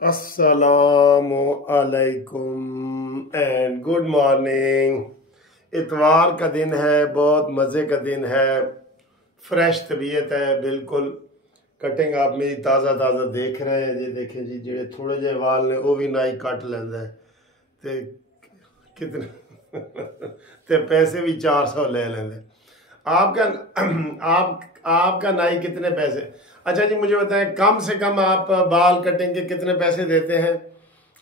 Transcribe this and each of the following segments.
अस्सलामु अलैकुम and good morning. इतवार का दिन है, बहुत मज़े का दिन है, फ्रेश तबीयत है बिल्कुल। कटिंग आप मेरी ताज़ा ताज़ा देख रहे हैं जी। देखें जी, जेड़े थोड़े जे वाल ने वो भी नाई कट लेंदा है ते कितने ते पैसे भी 400 ले लेंदे। आपका आपका नाई कितने पैसे? अच्छा जी, मुझे बताएं कम से कम आप बाल कटिंग के कितने पैसे देते हैं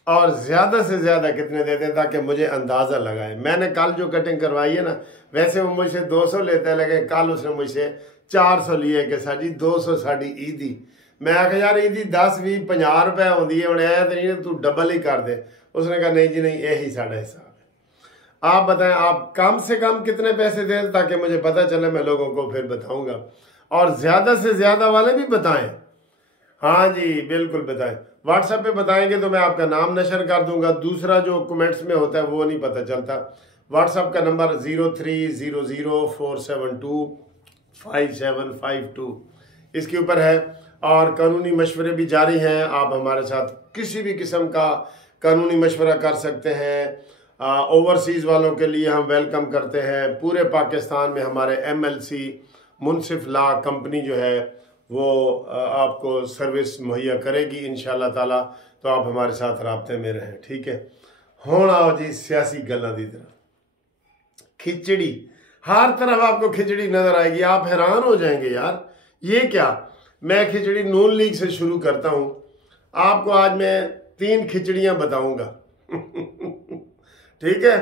और ज़्यादा से ज़्यादा कितने देते हैं, ताकि मुझे अंदाज़ा लगाए। मैंने कल जो कटिंग करवाई है ना, वैसे वो मुझसे 200 लेता है, लेकिन कल उसने मुझसे 400 लिए कि साड़ी 200 साड़ी ईदी। मैं आखिर यार ईदी 10 20 50 रुपए होती है, उन्हें आया तो नहीं, तू डबल ही कर दे। उसने कहा नहीं जी नहीं, यही साढ़ा हिसाब है। आप बताएं आप कम से कम कितने पैसे दें ताकि मुझे पता चले, मैं लोगों को फिर बताऊंगा। और ज्यादा से ज्यादा वाले भी बताएं। हाँ जी बिल्कुल बताएं। व्हाट्सएप पे बताएंगे तो मैं आपका नाम नशर कर दूंगा। दूसरा जो कमेंट्स में होता है वो नहीं पता चलता। व्हाट्सएप का नंबर 030047525752 इसके ऊपर है। और कानूनी मशवरे भी जारी हैं। आप हमारे साथ किसी भी किस्म का कानूनी मशवरा कर सकते हैं। ओवरसीज़ वालों के लिए हम वेलकम करते हैं। पूरे पाकिस्तान में हमारे MLC मुनसिफ ला कंपनी जो है वो आपको सर्विस मुहैया करेगी इंशाअल्लाह ताला। तो आप हमारे साथ राब्ते में रहें, ठीक है। हुण आओ जी सियासी गल्लां दी तरफ। खिचड़ी, हर तरफ आपको खिचड़ी नजर आएगी, आप हैरान हो जाएंगे यार ये क्या। मैं खिचड़ी नून लीग से शुरू करता हूं। आपको आज मैं 3 खिचड़ियां बताऊंगा ठीक है,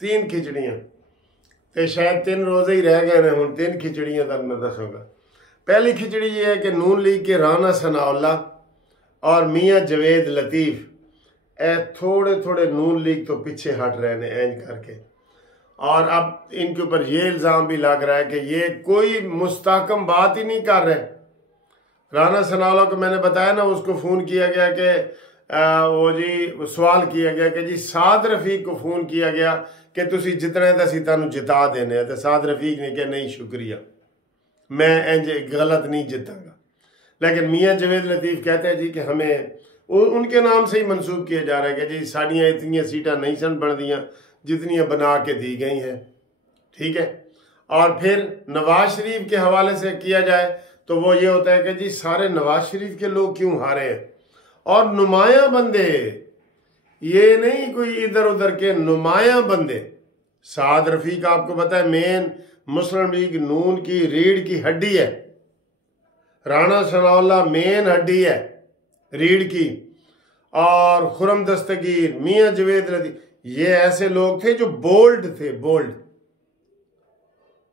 3 खिचड़ियां ते शायद 3 रोजे ही रह गए हैं। 3 खिचड़ियां तक मैं दसूंगा। पहली खिचड़ी ये है कि नून लीग के राना सनाउल्ला और मियाँ जवेद लतीफ थोड़े थोड़े नून लीग तो पीछे हट रहे हैं एंज करके। और अब इनके ऊपर ये इल्ज़ाम भी लग रहा है कि ये कोई मुस्तहकम बात ही नहीं कर रहे। राना सनाउल्ला को मैंने बताया ना, उसको फ़ोन किया गया कि वो जी सवाल किया गया कि जी साद रफीक को फ़ोन किया गया कि तुसी जितने दसी तुहानू जिता देने। तो साद रफीक ने कहा नहीं शुक्रिया, मैं इंज गलत नहीं जितांगा। लेकिन मियाँ जवेद लतीफ़ कहते हैं जी कि हमें उनके नाम से ही मंसूब किया जा रहा है कि जी साड़ियाँ इतनी सीटां नहीं सन बनदियाँ जितनी बना के दी गई हैं, ठीक है। और फिर नवाज शरीफ के हवाले से किया जाए तो वो ये होता है कि जी सारे नवाज शरीफ के लोग क्यों हारे हैं। और नुमाया बंदे, ये नहीं कोई इधर उधर के नुमाया बंदे। साद रफीक आपको पता है मेन मुस्लिम लीग नून की रीढ़ की हड्डी है। राना सनाउल्ला मेन हड्डी है रीढ़ की। और खुरम दस्तगीर, मियाँ जवेद लतीफ, ये ऐसे लोग थे जो बोल्ड थे, बोल्ड।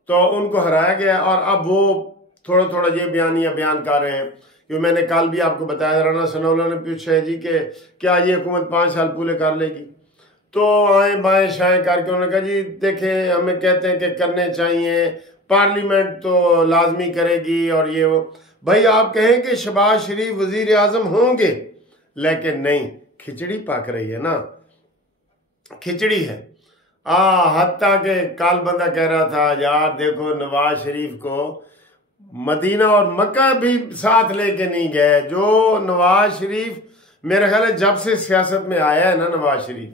तो उनको हराया गया। और अब वो थोड़ा थोड़ा ये बयान कर रहे हैं। क्योंकि मैंने कल भी आपको बताया, राना सनाउल्ला ने पूछा है जी कि क्या ये हुकूमत 5 साल पूरे कर लेगी। तो आए बाएं शाएं करके उन्होंने कहा जी देखें, हमें कहते हैं कि करने चाहिए, पार्लियामेंट तो लाजमी करेगी और ये वो। भाई आप कहें कि शहबाज शरीफ वजीर आजम होंगे, लेकिन नहीं, खिचड़ी पक रही है ना, खिचड़ी है। हत्ता के कल बंदा कह रहा था यार देखो नवाज शरीफ को मदीना और मक्का भी साथ लेके नहीं गए। जो नवाज शरीफ मेरे ख्याल है जब से सियासत में आया है ना नवाज शरीफ,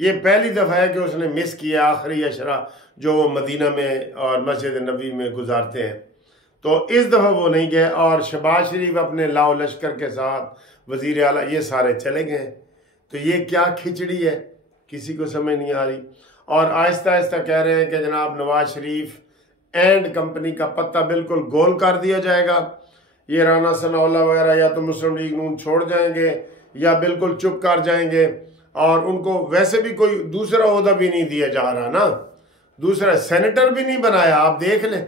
ये पहली दफ़ा है कि उसने मिस किया आखिरी अशरा जो वो मदीना में और मस्जिद नबी में गुजारते हैं। तो इस दफ़ा वो नहीं गए। और शहबाज शरीफ अपने लाओ लश्कर के साथ वजीर आला ये सारे चले गए। तो ये क्या खिचड़ी है, किसी को समझ नहीं आ रही। और आहिस्ता आहिस्ता कह रहे हैं कि जनाब नवाज शरीफ एंड कंपनी का पत्ता बिल्कुल गोल कर दिया जाएगा। ये राना सनाउल्ला वगैरह या तो मुस्लिम लीग नून छोड़ जाएंगे या बिल्कुल चुप कर जाएंगे। और उनको वैसे भी कोई दूसरा ओहदा भी नहीं दिया जा रहा ना, दूसरा सेनेटर भी नहीं बनाया। आप देख लें,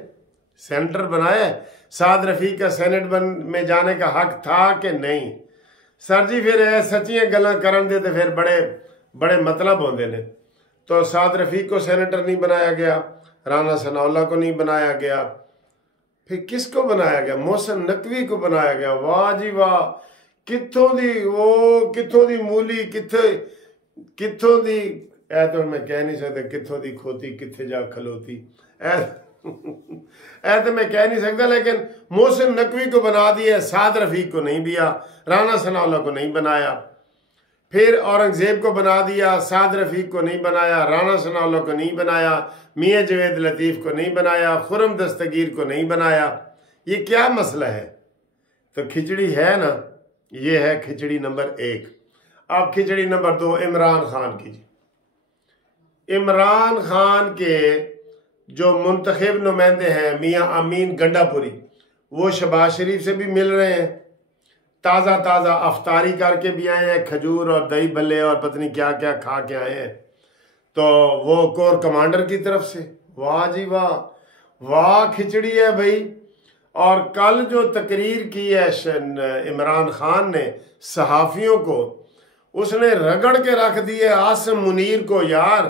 सेनेटर बनाया है। साद रफीक का सेनेट में जाने का हक था कि नहीं? सर जी फिर सच्चियां गल्लां करन दे ते फिर बड़े बड़े मतलब होंदे ने। तो साद रफीक को सेनेटर नहीं बनाया गया, राना सनाउल्ला को नहीं बनाया गया, फिर किसको बनाया गया? मोहसिन नकवी को बनाया गया। वाह जी वाह, कित्थों दी मूली कित्थों दी तो मैं कह नहीं सकता कित्थों दी खोती कित्थे जा खलोती तो मैं कह नहीं सकता। लेकिन मोहसिन नकवी को बना दिया, साद रफीक को नहीं दिया, राना सनाउल्ला को नहीं बनाया। फिर औरंगजेब को बना दिया, साद रफीक को नहीं बनाया, राना सनाउल्लाह को नहीं बनाया, मियाँ जवेद लतीफ़ को नहीं बनाया, खुर्रम दस्तगीर को नहीं बनाया। ये क्या मसला है? तो खिचड़ी है ना, ये है खिचड़ी नंबर 1। अब खिचड़ी नंबर 2 इमरान खान की। इमरान खान के जो मुंतखब नुमाइंदे हैं मियाँ अमीन गंडापुरी, वो शहबाज शरीफ से भी मिल रहे हैं, ताज़ा ताज़ा अफ्तारी करके भी आए हैं, खजूर और दही भल्ले और पत्नी क्या क्या खा के आए हैं। तो वो कोर कमांडर की तरफ से, वाह जी वाह, वाह खिचड़ी है भाई। और कल जो तकरीर की है इमरान खान ने सहाफ़ियों को, उसने रगड़ के रख दिए आसिम मुनीर को। यार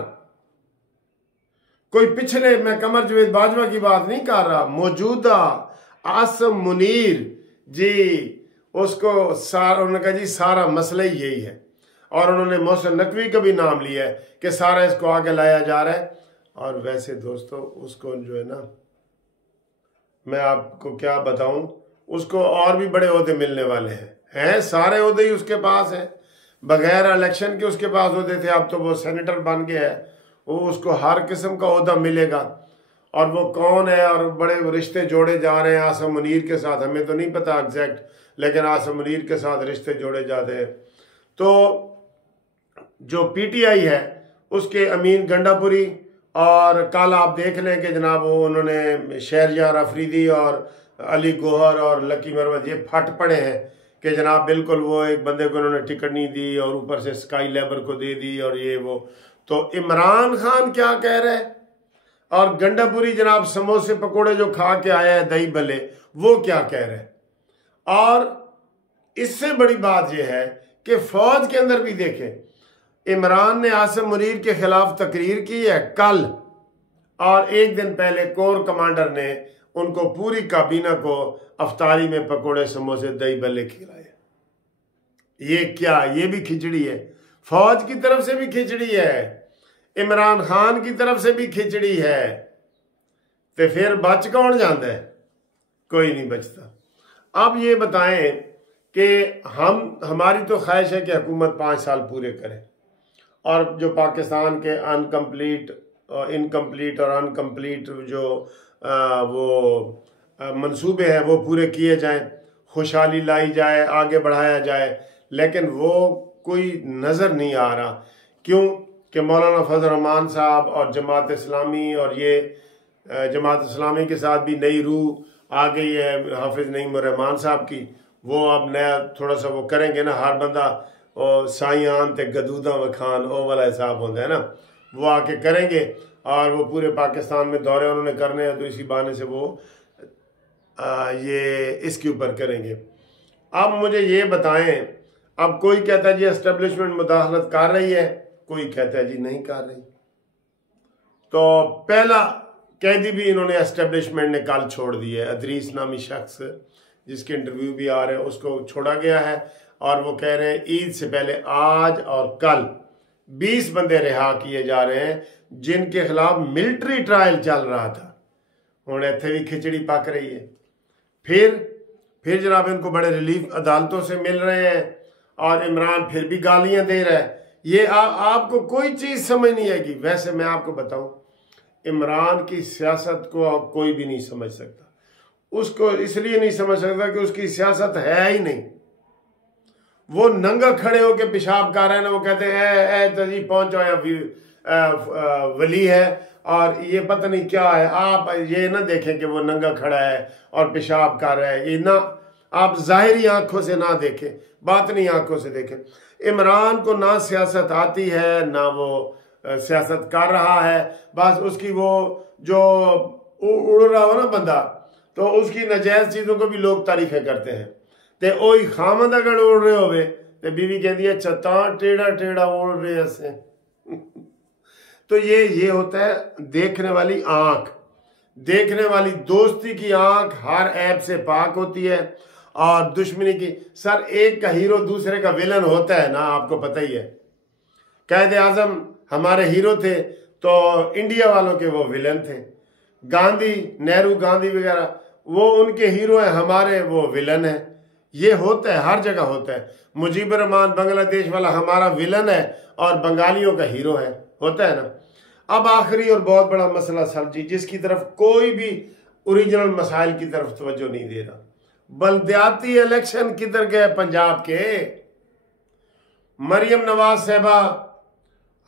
कोई पिछले, मैं कमर जवेद बाजवा की बात नहीं कर रहा, मौजूदा आसिम मुनीर जी, उसको उन्होंने कहा जी सारा मसला ही यही है। और उन्होंने मोहसिन नकवी का भी नाम लिया है कि सारा इसको आगे लाया जा रहा है। और वैसे दोस्तों उसको जो है ना, मैं आपको क्या बताऊं, उसको और भी बड़े ओहदे मिलने वाले हैं सारे ओहदे ही उसके पास हैं, बगैर इलेक्शन के उसके पास ओहदे थे। अब तो वो सेनेटर बन गया है, वो उसको हर किस्म का ओहदा मिलेगा। और वो कौन है, और बड़े रिश्ते जोड़े जा रहे हैं आसिम मुनीर के साथ, हमें तो नहीं पता एग्जैक्ट, लेकिन आसिम मुनीर के साथ रिश्ते जोड़े जाते हैं। तो जो पीटीआई है उसके अमीन गंडापुरी, और कल आप देख लें कि जनाब वो उन्होंने शहरयार अफरीदी और अली गोहर और लकी मरवत ये फट पड़े हैं कि जनाब बिल्कुल वो एक बंदे को उन्होंने टिकट नहीं दी और ऊपर से स्काई लेबर को दे दी और ये वो। तो इमरान खान क्या कह रहे हैं, और गंडापुरी जनाब समोसे पकोड़े जो खा के आया है दही भले, वो क्या कह रहे हैं। और इससे बड़ी बात यह है कि फौज के अंदर भी देखें, इमरान ने आसिम मुनीर के खिलाफ तकरीर की है कल, और एक दिन पहले कोर कमांडर ने उनको पूरी काबीना को अफ्तारी में पकोड़े समोसे दही भल्ले खिलाए। ये क्या, ये भी खिचड़ी है। फौज की तरफ से भी खिचड़ी है, इमरान खान की तरफ से भी खिचड़ी है, तो फिर बच कौन जाता है? कोई नहीं बचता। अब ये बताएं कि हमारी तो ख्वाहिश है कि हुकूमत 5 साल पूरे करे, और जो पाकिस्तान के इनकम्प्लीट और अनकम्प्लीट जो वो मंसूबे हैं वो पूरे किए जाएं, खुशहाली लाई जाए, आगे बढ़ाया जाए। लेकिन वो कोई नज़र नहीं आ रहा। क्यों कि मौलाना फजल रहमान साहब और जमात इस्लामी, और ये जमात इस्लामी के साथ भी नई रूह आ गई है हाफिज नईम रहमान साहब की, वो अब नया थोड़ा सा वो करेंगे ना, हर बंदा और साइयान ते गदूदा वखान ओ वाला हिसाब होता है ना, वो आके करेंगे और वो पूरे पाकिस्तान में दौरे उन्होंने करने हैं, तो इसी बहाने से वो ये इसके ऊपर करेंगे। अब मुझे ये बताएं, अब कोई कहता है जी एस्टेब्लिशमेंट मुदाखलत कर रही है, कोई कहता है जी नहीं कर रही। तो पहला कैदी भी इन्होंने एस्टेब्लिशमेंट ने कल छोड़ दिया है, अदरीस नामी शख्स जिसके इंटरव्यू भी आ रहे हैं, उसको छोड़ा गया है। और वो कह रहे हैं ईद से पहले आज और कल 20 बंदे रिहा किए जा रहे हैं जिनके खिलाफ मिलिट्री ट्रायल चल रहा था। हुण इत्थे भी खिचड़ी पक रही है। फिर जनाब इनको बड़े रिलीफ अदालतों से मिल रहे हैं, और इमरान फिर भी गालियां दे रहा है। ये आपको कोई चीज़ समझ नहीं आएगी। वैसे मैं आपको बताऊं, इमरान की सियासत को कोई भी नहीं समझ सकता। उसको इसलिए नहीं समझ सकता कि उसकी सियासत है ही नहीं। वो नंगा खड़े होके पेशाब कर रहे हैं ना, वो कहते हैं तो जी पहुंचो या वली है और ये पता नहीं क्या है। आप ये ना देखें कि वो नंगा खड़ा है और पेशाब कर रहा है, ये ना आप जाहिरी आंखों से ना देखें, बातनी आंखों से देखें। इमरान को ना सियासत आती है ना वो सियासत कर रहा है। बस उसकी वो जो उड़ रहा हो ना बंदा, तो उसकी नाजायज चीज़ों को भी लोग तारीफें करते हैं। ते ओही खामद अगर उड़ रहे होवे ते बीवी कहती है छत्ता टेढ़ा टेढ़ा उड़ रहे ऐसे। तो ये होता है देखने वाली आंख, देखने वाली दोस्ती की आंख हर ऐब से पाक होती है, और दुश्मनी की। सर एक का हीरो दूसरे का विलन होता है ना, आपको पता ही है। कायदे आजम हमारे हीरो थे तो इंडिया वालों के वो विलन थे। गांधी, नेहरू गांधी वगैरह वो उनके हीरो हैं, हमारे वो विलन हैं। ये होता है, हर जगह होता है। मुजीबुर रहमान बांग्लादेश वाला हमारा विलन है और बंगालियों का हीरो है, होता है ना। अब आखिरी और बहुत बड़ा मसला सर जी, जिसकी तरफ कोई भी ओरिजिनल मसाइल की तरफ तवज्जो नहीं दे रहा, बल्दियाती इलेक्शन किधर गए पंजाब के। मरियम नवाज साहबा,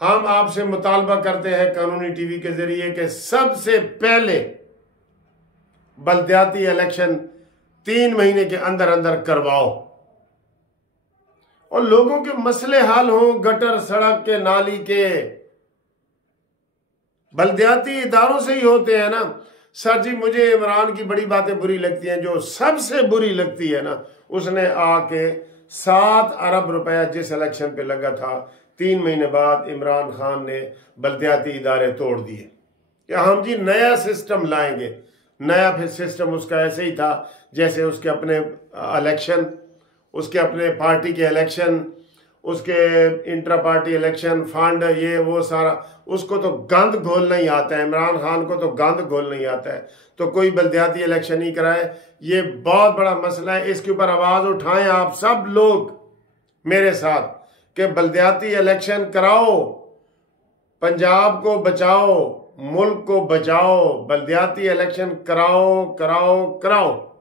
हम आपसे मुतालबा करते हैं कानूनी टीवी के जरिए कि सबसे पहले बल्दियाती इलेक्शन 3 महीने के अंदर अंदर करवाओ और लोगों के मसले हल हों, गटर सड़क के नाली के। बल्दियाती इदारों से ही होते हैं ना सर जी। मुझे इमरान की बड़ी बातें बुरी लगती हैं, जो सबसे बुरी लगती है ना, उसने आके 7 अरब रुपया जिस इलेक्शन पे लगा था, 3 महीने बाद इमरान खान ने बल्दियाती इदारे तोड़ दिए कि हम जी नया सिस्टम लाएंगे। नया फिर सिस्टम उसका ऐसे ही था जैसे उसके अपने इलेक्शन, उसके अपने पार्टी के इलेक्शन, उसके इंट्रा पार्टी इलेक्शन, फंड, ये वो सारा, उसको तो गंद घोलना ही आता है। इमरान खान को तो गंद घोलना ही आता है, तो कोई बल्दियाती इलेक्शन ही कराए। ये बहुत बड़ा मसला है, इसके ऊपर आवाज उठाएं आप सब लोग मेरे साथ कि बल्दियाती इलेक्शन कराओ, पंजाब को बचाओ, मुल्क को बचाओ, बल्दियाती इलेक्शन कराओ कराओ कराओ।